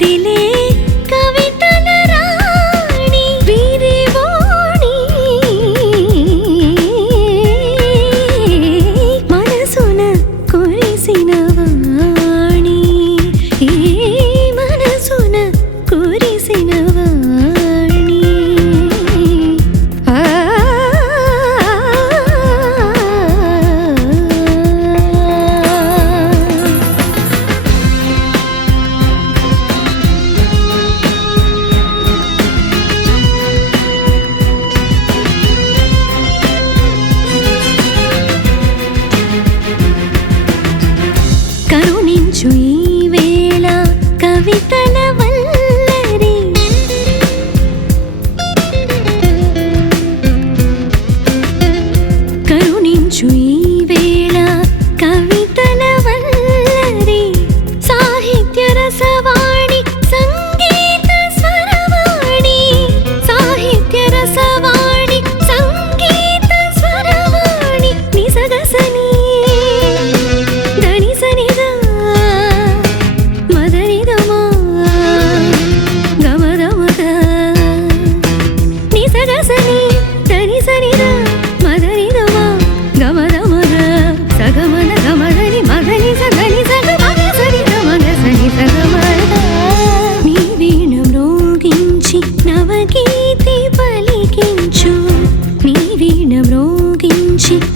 కదిలే కవితల రాణి వీరివాణి మనసున కురిసిన వాణి ఈ మనసున కురిసిన వాణి కరుణించు ఈ వేళ కవితల వల్లరి కరుణించు ఈ వేళ కవితల వల్లరి సాహిత్య రసవాణి సంగీత స్వరవాణి సాహిత్య రసవాణి సంగీత స్వరవాణి నిసగసని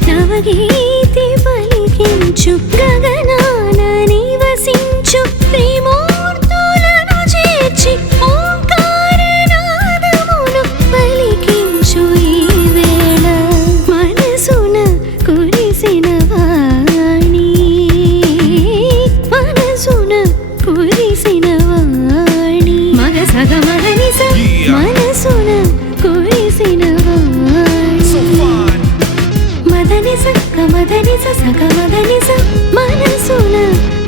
నవగీతి పలికించు గగనాన నివసించు త్రిమూర్తులను చేర్చి ఓంకారనాదమును పలికించు ఈ వేళ మనసున కురిసిన వాణి మనసున కురిసిన వాణి మగ సగ మగని స మనసున కురిసిన మదని స సగ మదని స మనసున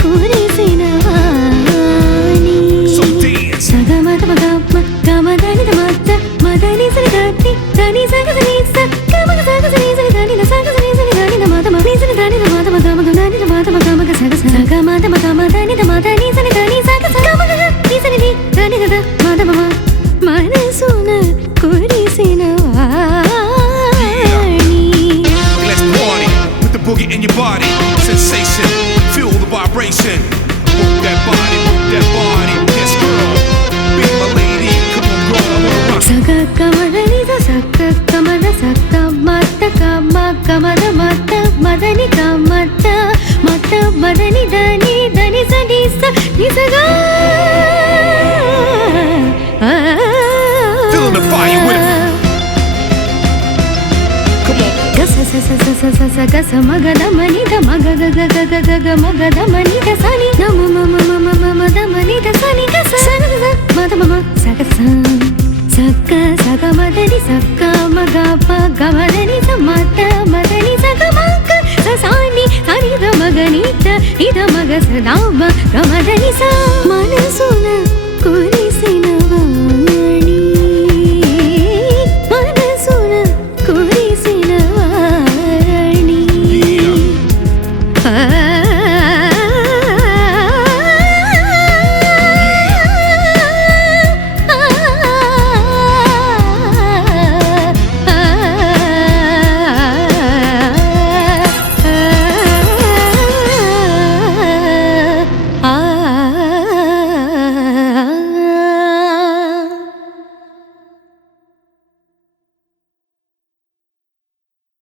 కురిసిన వాణి సగ మద మగ గమదని మద మదని సరి గతి దని సగ సని స గమగ సగ సని సరి దని సగ సని సరి దని మద మద సరి దని మద మగ మగ దని మద మగ మగ సగ సగ మద మగ మదని మదని సరి దని సగ సగ మగ ని సరి దని గద మద మమ మనసున కురిసిన Boogie in your body, sensation, feel the vibration. Move that body, yes girl, be my lady, come on girl, I wanna rock. Saka kamadani sa saka kamada saka mata kamada mata madani kamata mata madani dani dani sa ni sa Feeling the fire with it. గస మగద మనిద మగ గగ గగ గగ మగద మనిద సని నమ మమ మమ మద మనిద సని గస సగ మద మమ సగ సక్క సగ మదని సక్క మగ ప గమదని సమత మదని సగ మగ సని సని ద మగనిత ఇద మగ సదామ గమదని స